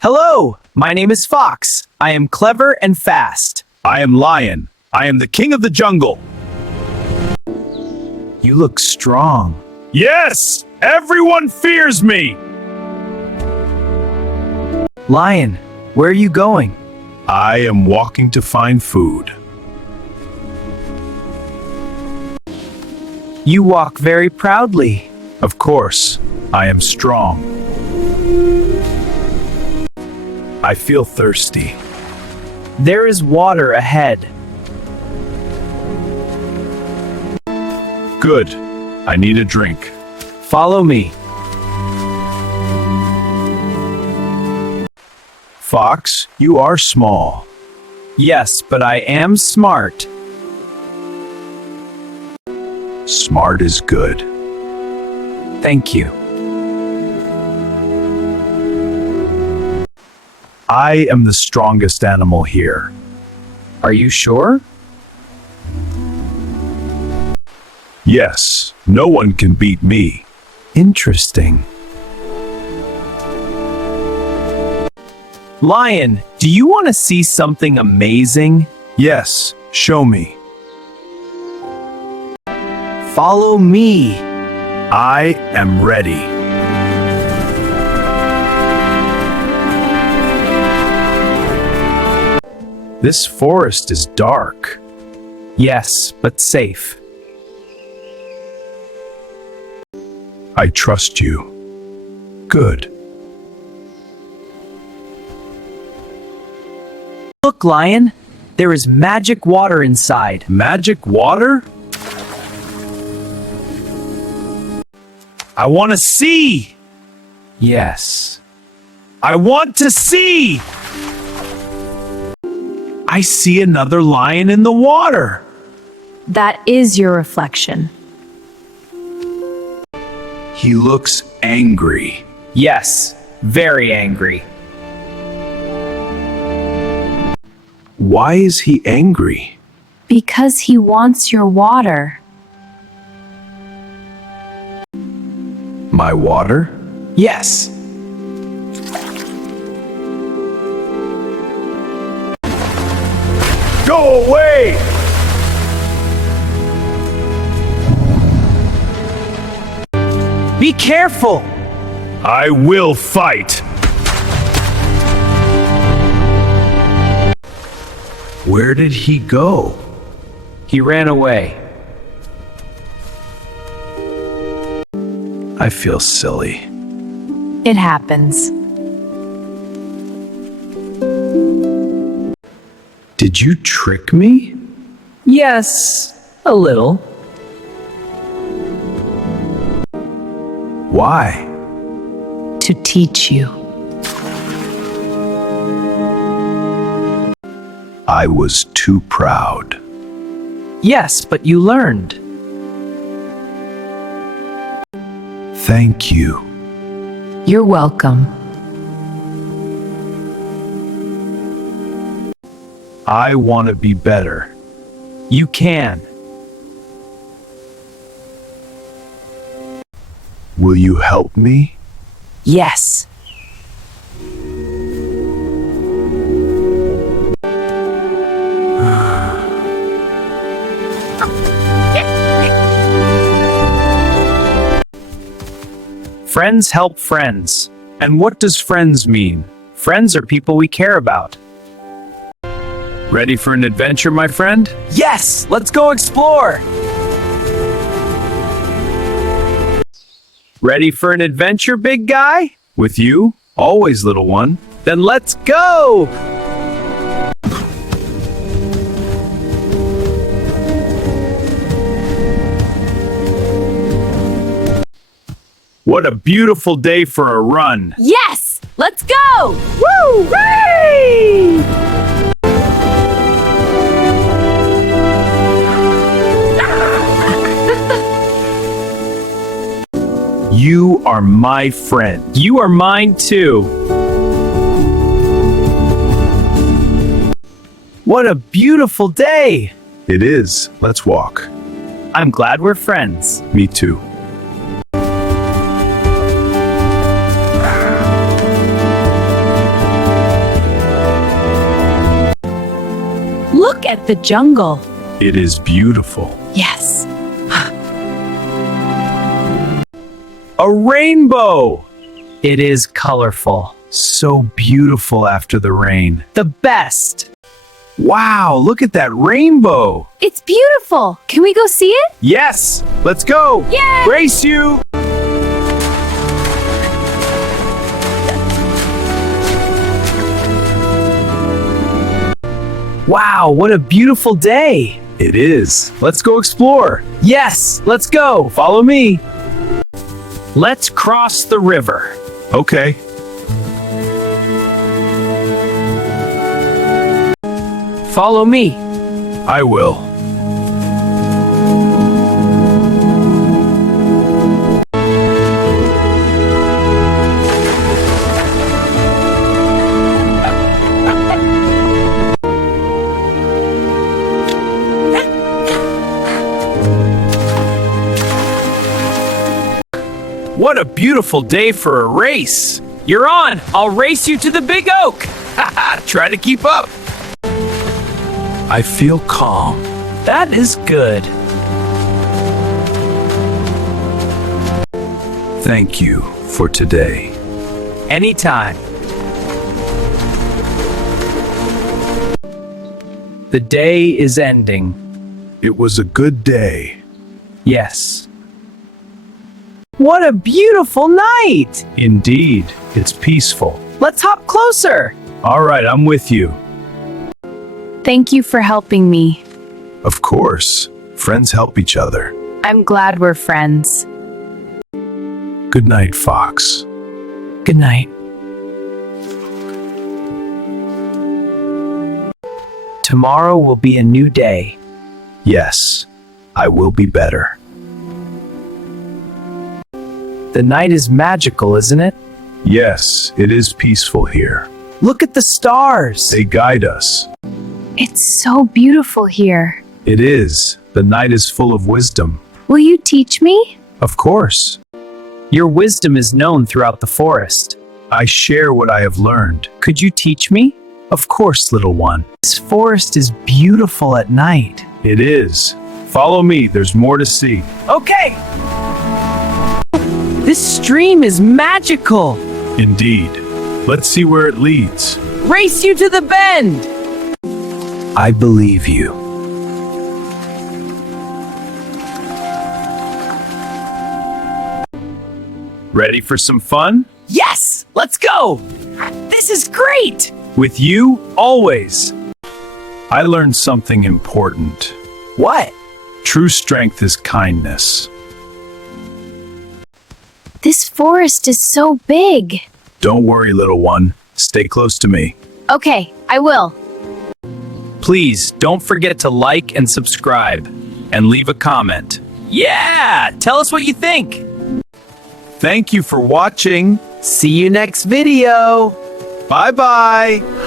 Hello, my name is Fox. I am clever and fast. I am Lion. I am the king of the jungle. You look strong. Yes! Everyone fears me! Lion, where are you going? I am walking to find food. You walk very proudly. Of course, I am strong. I feel thirsty. There is water ahead. Good. I need a drink. Follow me. Fox, you are small. Yes, but I am smart. Smart is good. Thank you. I am the strongest animal here. Are you sure? Yes, no one can beat me. Interesting. Lion, do you want to see something amazing? Yes, show me. Follow me. I am ready. This forest is dark. Yes, but safe. I trust you. Good. Look, Lion. There is magic water inside. Magic water? I want to see! Yes. I want to see! I see another lion in the water. That is your reflection. He looks angry. Yes, very angry. Why is he angry? Because he wants your water. My water? Yes. Go away! Be careful! I will fight! Where did he go? He ran away. I feel silly. It happens. Did you trick me? Yes, a little. Why? To teach you. I was too proud. Yes, but you learned. Thank you. You're welcome. I want to be better. You can. Will you help me? Yes. Friends help friends. And what does friends mean? Friends are people we care about. Ready for an adventure, my friend? Yes, let's go explore! Ready for an adventure, big guy? With you? Always, little one. Then let's go! What a beautiful day for a run. Yes! Let's go! Woo! Hooray! You are my friend. You are mine too. What a beautiful day! It is. Let's walk. I'm glad we're friends. Me too. the jungle. It is beautiful. Yes. A rainbow! It is colorful. So beautiful after the rain. The best. Wow, look at that rainbow! It's beautiful. Can we go see it? Yes! Let's go! Yay! Brace you! Wow, what a beautiful day. It is. Let's go explore. Yes, let's go. Follow me. Let's cross the river. Okay. Follow me. I will. What a beautiful day for a race. You're on. I'll race you to the big oak. Try to keep up. I feel calm. That is good. Thank you for today. Anytime. The day is ending. It was a good day. Yes. What a beautiful night! Indeed, it's peaceful. Let's hop closer. All right, I'm with you. Thank you for helping me. Of course. Friends help each other. I'm glad we're friends. Good night, Fox. Good night. Tomorrow will be a new day. Yes, I will be better. The night is magical, isn't it? Yes, it is peaceful here. Look at the stars. They guide us. It's so beautiful here. It is. The night is full of wisdom. Will you teach me? Of course. Your wisdom is known throughout the forest. I share what I have learned. Could you teach me? Of course, little one. This forest is beautiful at night. It is. Follow me, there's more to see. Okay. This stream is magical. Indeed. Let's see where it leads. Race you to the bend. I believe you. Ready for some fun? Yes, let's go. This is great. With you, always. I learned something important. What? True strength is kindness. This forest is so big. Don't worry, little one. Stay close to me. Okay, I will. Please don't forget to like and subscribe and leave a comment. Yeah, tell us what you think. Thank you for watching. See you next video. Bye-bye.